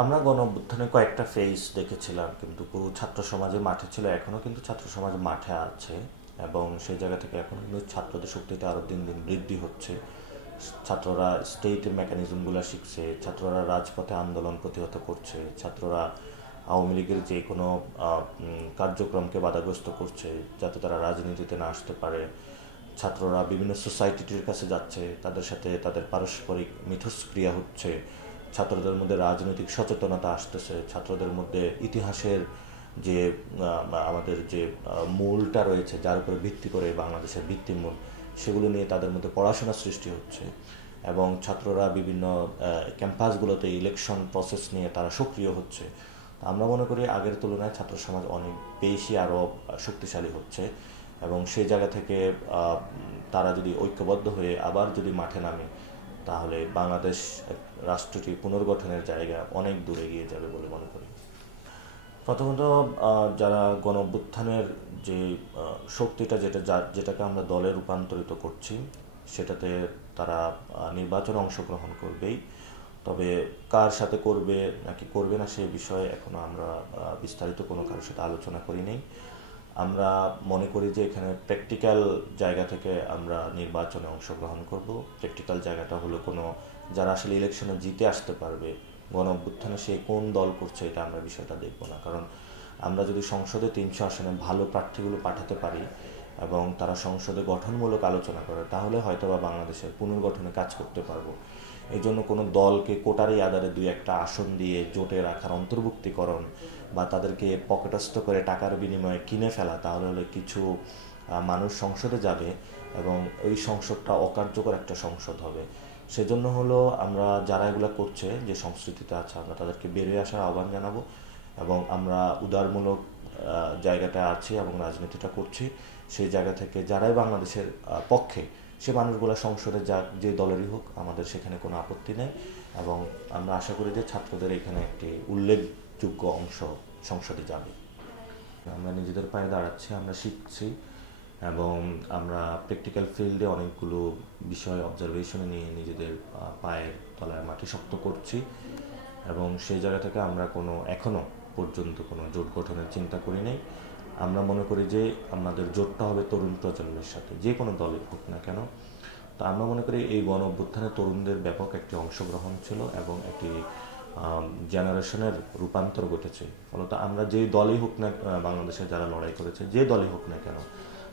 আমরা গণ অভ্যুত্থানে কয়েকটা ফেজ দেখেছিলাম, কিন্তু পুরো ছাত্র সমাজে মাঠে ছিল, এখনও কিন্তু ছাত্র সমাজ মাঠে আছে। এবং সেই জায়গা থেকে এখন কিন্তু ছাত্রদের শক্তিটা আরও দিন দিন বৃদ্ধি হচ্ছে। ছাত্ররা স্টেট মেকানিজমগুলো শিখছে, ছাত্ররা রাজপথে আন্দোলন প্রতিহত করছে, ছাত্ররা আওয়ামী লীগের যে কোনো কার্যক্রমকে বাধাগ্রস্ত করছে যাতে তারা রাজনীতিতে না আসতে পারে। ছাত্ররা বিভিন্ন সোসাইটির কাছে যাচ্ছে, তাদের সাথে তাদের পারস্পরিক মিথস্ক্রিয়া হচ্ছে, ছাত্রদের মধ্যে রাজনৈতিক সচেতনতা আসতেছে, ছাত্রদের মধ্যে ইতিহাসের যে আমাদের যে মূলটা রয়েছে যার উপরে ভিত্তি করে বাংলাদেশের ভিত্তিমূল, সেগুলো নিয়ে তাদের মধ্যে পড়াশোনা সৃষ্টি হচ্ছে। এবং ছাত্ররা বিভিন্ন ক্যাম্পাসগুলোতে ইলেকশন প্রসেস নিয়ে তারা সক্রিয় হচ্ছে। আমরা মনে করি আগের তুলনায় ছাত্র সমাজ অনেক বেশি আরও শক্তিশালী হচ্ছে। এবং সেই জায়গা থেকে তারা যদি ঐক্যবদ্ধ হয়ে আবার যদি মাঠে নামে, তাহলে বাংলাদেশ রাষ্ট্রটি পুনর্গঠনের জায়গা অনেক দূরে এগিয়ে যাবে বলে মনে করি। প্রথমত যারা গণ অভ্যুত্থানের যে শক্তিটা যেটাকে আমরা দলে রূপান্তরিত করছি, সেটাতে তারা নির্বাচনে অংশগ্রহণ করবেই। তবে কার সাথে করবে নাকি করবে না সে বিষয়ে এখনও আমরা বিস্তারিত কোনো কারোর সাথে আলোচনা করি নেই। আমরা মনে করি যে এখানে প্র্যাকটিক্যাল জায়গা থেকে আমরা নির্বাচনে অংশগ্রহণ করব। প্র্যাকটিক্যাল জায়গাটা হলো কোনো যারা আসলে ইলেকশনে জিতে আসতে পারবে। গণ অভ্যুত্থানে সে কোন দল করছে এটা আমরা বিষয়টা দেখব না, কারণ আমরা যদি সংসদে 300 আসনে ভালো প্রার্থীগুলো পাঠাতে পারি এবং তারা সংসদে গঠনমূলক আলোচনা করে, তাহলে হয়তোবা বাংলাদেশের পুনর্গঠনে কাজ করতে পারবো। এই জন্য কোনো দলকে কোটারি আধারে 2-1টা আসন দিয়ে জোটে রাখার অন্তর্ভুক্তিকরণ বা তাদেরকে পকেটস্থ করে টাকার বিনিময়ে কিনে ফেলা, তাহলে হলে কিছু মানুষ সংসদে যাবে এবং ওই সংসদটা অকার্যকর একটা সংসদ হবে। সেজন্য হলো আমরা যারা এগুলো করছে, যে সংস্কৃতিতে আছে, আমরা তাদেরকে বেরিয়ে আসার আহ্বান জানাবো। এবং আমরা উদারমূলক জায়গাটা আছি এবং রাজনীতিটা করছি, সেই জায়গা থেকে যারাই বাংলাদেশের পক্ষে সে মানুষগুলো সংসদে যাক, যে দলেরই হোক, আমাদের সেখানে কোনো আপত্তি নেই। এবং আমরা আশা করি যে ছাত্রদের এখানে একটি উল্লেখযোগ্য অংশ সংসদে যাবে। আমরা নিজেদের পায়ে দাঁড়াচ্ছি, আমরা শিখছি এবং আমরা প্র্যাকটিক্যাল ফিল্ডে অনেকগুলো বিষয় অবজারভেশনে নিয়ে নিজেদের পায়ের তলায় মাটি শক্ত করছি। এবং সেই জায়গা থেকে আমরা এখনও পর্যন্ত কোনো জোট গঠনের চিন্তা করি নাই। আমরা মনে করি যে আমাদের জোটটা হবে তরুণ প্রজন্মের সাথে, যে কোনো দলে হোক না কেন। তো আমরা মনে করি এই গণ অভ্যুত্থানে তরুণদের ব্যাপক একটি অংশগ্রহণ ছিল এবং একটি জেনারেশনের রূপান্তর ঘটেছে। ফলত আমরা যে দলই হোক না, বাংলাদেশে যারা লড়াই করেছে যে দলই হোক না কেন,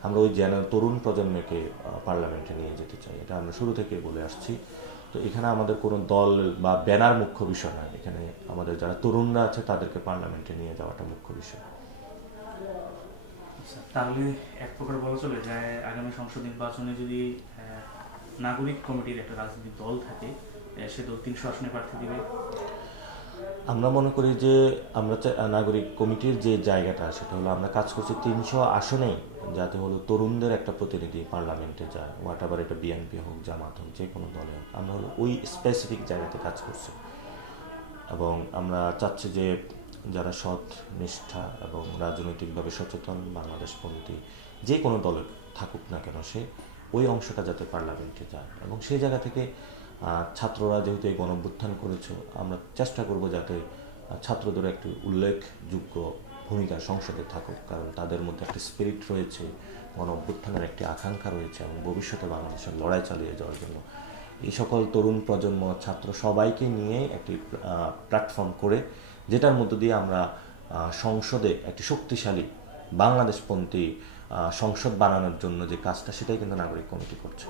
আমরা ওই তরুণ প্রজন্মকে পার্লামেন্টে নিয়ে যেতে চাই, এটা আমরা শুরু থেকে বলে আসছি। তো এখানে আমাদের কোনো দল বা ব্যানার মুখ্য বিষয় নয়, এখানে আমাদের যারা তরুণরা আছে তাদেরকে পার্লামেন্টে নিয়ে যাওয়াটা মুখ্য বিষয়। তাহলে এক প্রকার বলা চলে যায় আগামী সংসদ নির্বাচনে যদি নাগরিক কমিটির একটা রাজনৈতিক দল থাকে, সে দল 300 আসনে প্রার্থী দিবে। আমরা মনে করি যে আমরা নাগরিক কমিটির যে জায়গাটা সেটা হলো আমরা কাজ করছি 300 আসনেই, যাতে হলো তরুণদের একটা প্রতিনিধি পার্লামেন্টে যায়, হোয়াট এভার এটা বিএনপি হোক, জামাত হোক, যে কোনো দলে হোক, আমরা হলো ওই স্পেসিফিক জায়গাতে কাজ করছি। এবং আমরা চাচ্ছি যে যারা সৎ, নিষ্ঠা এবং রাজনৈতিকভাবে সচেতন, বাংলাদেশপন্থী যে কোনো দলে থাকুক না কেন, সে ওই অংশটা যাতে পার্লামেন্টে যায়। এবং সেই জায়গা থেকে ছাত্ররা যেহেতু এই গণ অভ্যুত্থান করেছে, আমরা চেষ্টা করব যাতে ছাত্রদের একটি উল্লেখযোগ্য ভূমিকা সংসদে থাকুক, কারণ তাদের মধ্যে একটি স্পিরিট রয়েছে, গণ অভ্যুত্থানের একটি আকাঙ্ক্ষা রয়েছে এবং ভবিষ্যতে বাংলাদেশের লড়াই চালিয়ে যাওয়ার জন্য এই সকল তরুণ প্রজন্ম, ছাত্র সবাইকে নিয়ে একটি প্ল্যাটফর্ম করে, যেটার মধ্য দিয়ে আমরা সংসদে একটি শক্তিশালী বাংলাদেশপন্থী সংসদ বানানোর জন্য যে কাজটা, সেটাই কিন্তু নাগরিক কমিটি করছে।